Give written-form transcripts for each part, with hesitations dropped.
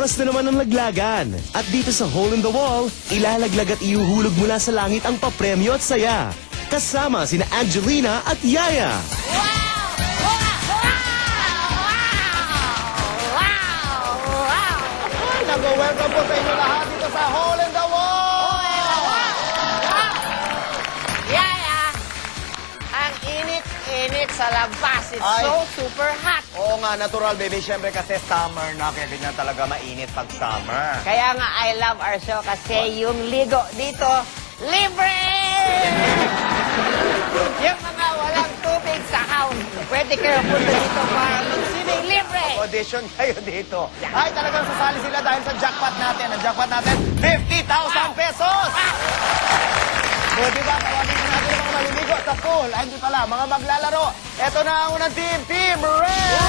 Oras na naman ng laglagan. At dito sa Hole in the Wall, ilalaglag at ihuhulog mula sa langit ang papremyo at saya. Kasama sina Angelina at Yaya. Nag-welcome po sa inyo lahat dito sa Hole in the Wall! Yaya, ang init-init sa labas. It's Ay. so super hot. Oo nga, natural baby. Siyempre kasi summer na, kaya ganyan talaga mainit pag summer. Kaya nga I love our show kasi yung ligo dito, libre! Yung mga walang tubig sa house, pwede kayo punta dito para mag-swimming libre! Audition kayo dito. Ay, talagang sasali sila dahil sa jackpot natin. Ang jackpot natin, 50,000 pesos! So, di ba, tawagin na natin yung mga maliligo sa pool. Ay, hindi pala, mga maglalaro. Ito na ang unang team, Team Red!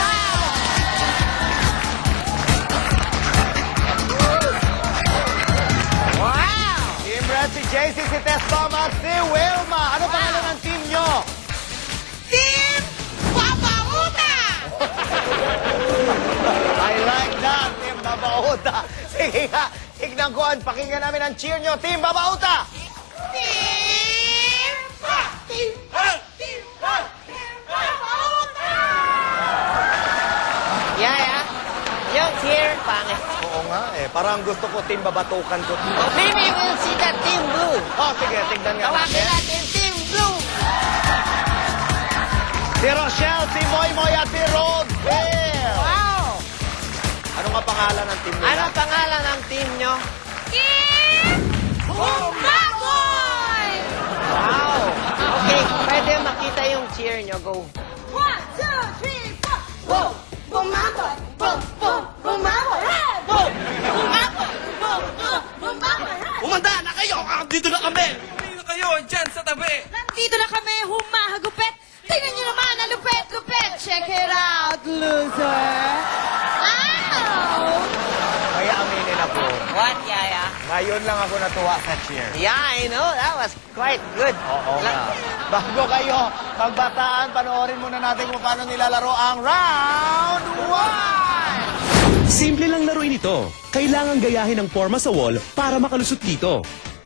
Wow! Team Red, si JC, si Tess Thomas, si Wilma. Ano pangalan ng team nyo? Team Papauta! I like that, Team Babauta. Sige nga, tignan ko, pakinggan namin ang cheer nyo. Team Babauta! Team Papauta! Yaya, yung cheer, pangit. Oo nga eh, parang gusto ko Team Babatukan ko. Maybe we'll see that Team Blue. Oh, sige, tignan nga Tawagin natin. natin Team Blue. Si Rochelle, si Moy at si Rodel. Wow! Ano nga pangalan ng team nila? Ano pangalan ng team nyo? Team Humbaboy! Wow! Okay, pwede makita yung cheer nyo. Go. 1, 2, 3, 4. Go! Bumaboy! Go! Go! Bumaboy! Hey! Go! Bumaboy! Go! Go! Bumaboy! Hey! Umanda na kayo! Dito na kami! Dito kayo! Diyan sa tabi! Nandito na kami, humahagupit. Tingnan nyo naman, ang lupet-lupet. Check it out, loser. Ow! Kaya aminin ako. What, Yaya? Ngayon lang ako natuwa sa cheer. Yeah, I know. That was quite good. Oo nga. Bago kayo magbataan, panoorin muna natin kung paano nilalaro ang Round 1! Simple lang laruin ito. Kailangan gayahin ang forma sa wall para makalusot dito.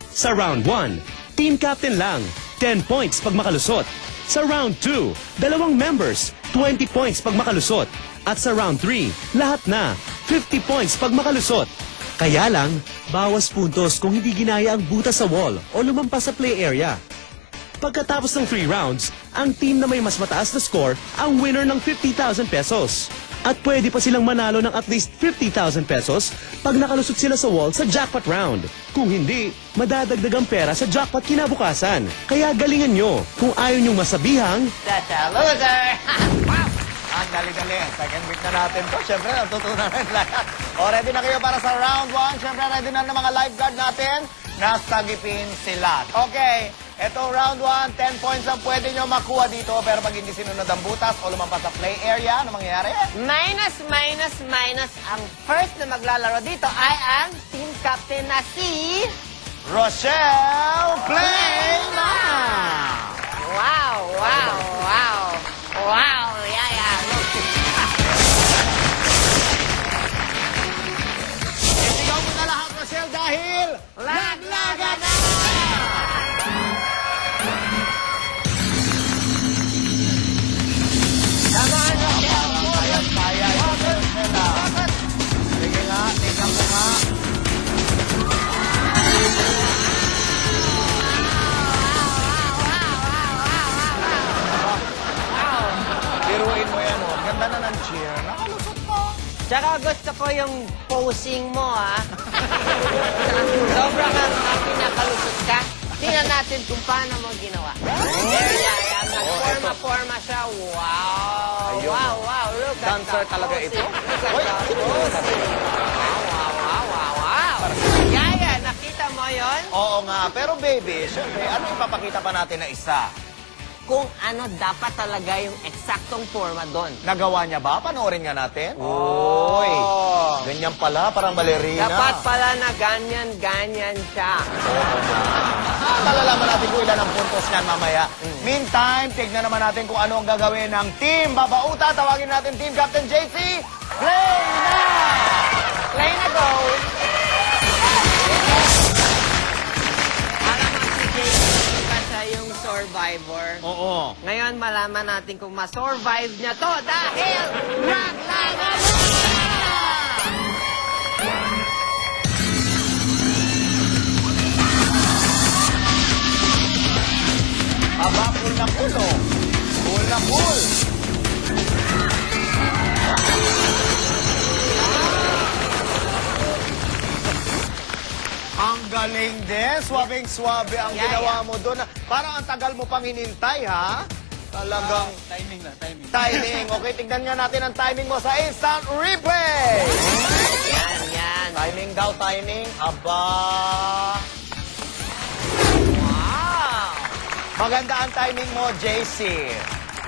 Sa round 1, team captain lang, 10 points pag makalusot. Sa round 2, dalawang members, 20 points pag makalusot. At sa round 3, lahat na, 50 points pag makalusot. Kaya lang, bawas puntos kung hindi ginaya ang butas sa wall o lumampas sa play area. Pagkatapos ng 3 rounds, ang team na may mas mataas na score ang winner ng 50,000 pesos. At pwede pa silang manalo ng at least 50,000 pesos pag nakalusot sila sa wall sa jackpot round. Kung hindi, madadagdag ang pera sa jackpot kinabukasan. Kaya galingan nyo kung ayaw nyong masabihang That's a loser. Wow! Ang dali-dali. Second week na natin to. Siyempre, natutunan na lahat. O, ready na kayo para sa round 1. Siyempre, ready na ng mga lifeguard natin. Nasagipin sila. Okay, etong round 1, 10 points ang pwede nyo makuha dito. Pero pag hindi sinunod ang butas o lumampas sa play area, ano mangyayari? Minus, minus, minus. Ang first na maglalaro dito ay ang team captain na si... Rochelle, play now! Wow, wow, wow. Wow, Yaya. Look. Isigaw mo na lahat, Rochelle, dahil... Laglagan na! Come on, Rochelle. Kaya ito, Rochelle. Sige nga, tingnan mo nga. Biruin mo yan, oh. Ganda na ng cheer. Nakalusot mo. Tsaka gusto ko yung posing mo, ha? Sobrang happy na kalusot ka. Tingnan natin kung paano mo ginawa. There, Yaya. Nag-forma-forma siya. Wow. Ayun, Wow, oh. wow. Look at Dancer the talaga posing. ito. Look Uy, at the posing. Wow, wow, wow, wow, wow. Yaya, nakita mo yon? Oo nga, pero baby, syempre, ano ipapakita pa natin na isa? Kung ano dapat talaga yung eksaktong forma doon. Nagawa niya ba? Panoorin nga natin. Uy, ganyan pala, parang balerina. Dapat pala na ganyan siya. Malalaman natin kung ilan ang puntos niyan mamaya. Meantime, tignan naman natin kung ano ang gagawin ng Team Babauta. Tawagin natin Team Captain JC. Play na! Play na go! Ano? Ngayon, malaman natin kung ma-survive niya to dahil naglagan na! Aba, cool na cool, oh. Cool na cool. Ang galing din. Swabing-swabe ang Yeah, ginawa mo doon. Parang ang tagal mo pang hinintay, ha? Talagang Timing lang, timing. timing. Okay, tignan nga natin ang timing mo sa instant replay. Yan, yan. Timing daw, timing. Aba. Wow! Maganda ang timing mo, JC.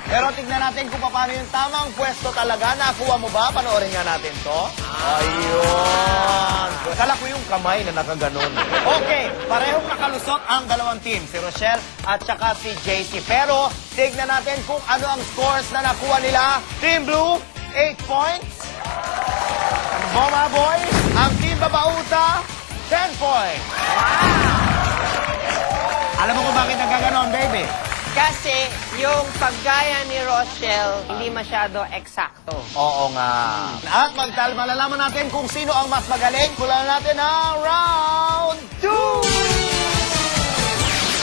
Pero tignan natin kung paano yung tamang pwesto talaga. Nakuha mo ba? Panoorin nga natin to. Ayun. Kala ko yung kamay na nakaganon. Okay, parehong nakalusot ang dalawang team. Si Rochelle at saka si JC. Pero tignan natin kung ano ang scores na nakuha nila. Team Blue, 8 points. Boma Boy, ang Team Babauta, 10 points. Alam mo kung bakit nagkaganon, baby? Kasi yung paggaya ni Rochelle, hindi masyado eksakto. Oo nga. At malalaman natin kung sino ang mas magaling. Kulang natin ang round 2!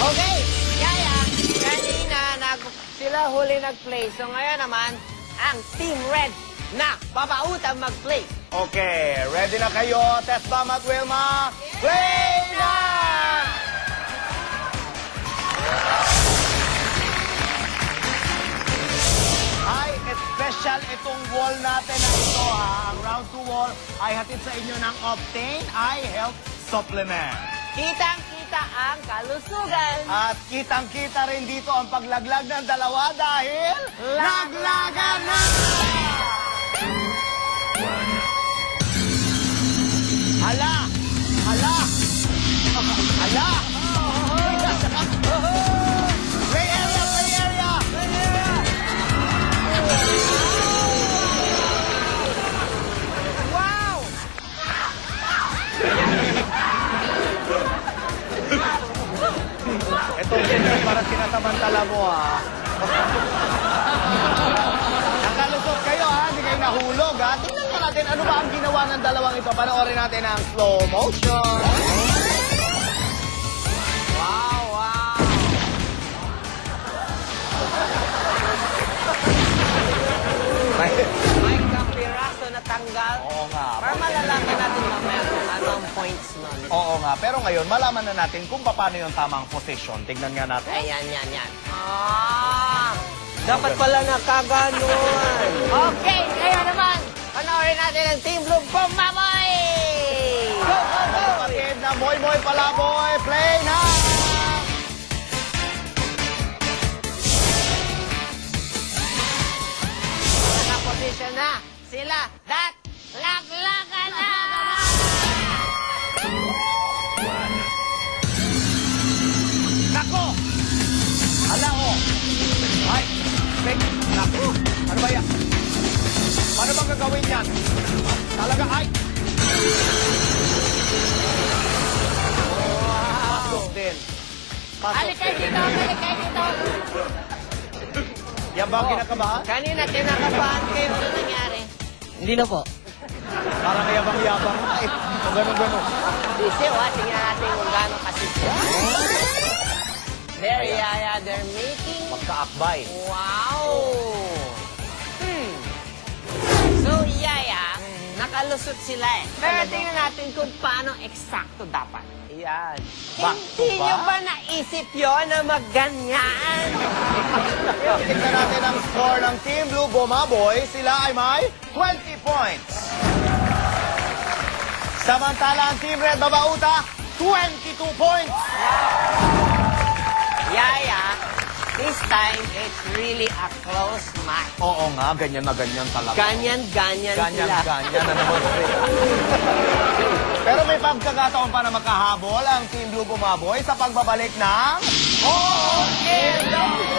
Okay, Yaya, kanina sila huli nag-play. So ngayon naman, ang Team Red na babautan mag-play. Okay, ready na kayo, Tess Bam at Wilma? Play na! Ay, special itong wall natin na ito, ha? Ang round 2 wall ay hatid sa inyo ng Obtain Eye Health Supplement. Kitang-kita ang kalusugan. At kitang-kita rin dito ang paglaglag ng dalawa dahil naglagan na! Hala! Hala! Hala! Play area! Play area! Wow! Ito hindi para sinasamantala mo, ha? Nakalusot kayo, ha? Hindi kayo nahulog, ha? Tingnan nga natin ano ba ang ginawa ng dalawang ito. Panoorin natin ang slow motion. Wow, wow! May kapiraso na tanggal. Oo nga. Para malalaman natin mamaya kung ano ang points nun. Oo nga. Pero ngayon, malaman na natin kung paano yung tamang position. Tignan nga natin. Ayan, yan. Dapat pala nakaganon. Okay, ngayon naman, panoorin natin ang Team Blue Bumaboy! Go, go, go! Kapatid na Moy Moy Palaboy, play na! Nakaposisyon na sila. That, laglagan na! Nako! Hala ko! Ay! Fake! Nako! Ano ba yan? Paano bang gagawin yan? Talaga, ay! Pasok din. Pasok Alik kayo din. dito, alik kayo dito. Yan ba ang kinakabahan? Kanina, kinakabahan kayo. Ano nangyari? Hindi na po. Parang yabang-yabang na eh. Kung gano'n-gano'n. Busy, tingnan natin kung gano'ng kasisya. There, Yaya, they're making... Magkaakbay. Wow! So, Yaya, nakalusot sila eh. Pero tingnan natin kung paano eksakto dapat. Yan. Back to Hindi nyo back. ba naisip yun na magganyan? Tignan natin ang score ng Team Blue Bumaboy. Sila ay may 20 points. Samantala ang Team Red Babauta, 22 points. Yaya, this time, it's really a close match. Oo nga, ganyan na ganyan talaga. Ganyan sila. Ganyan na naman sila. Pero may pagkakataon pa na makahabol ang Team Blue Bumaboy sa pagbabalik ng OLW.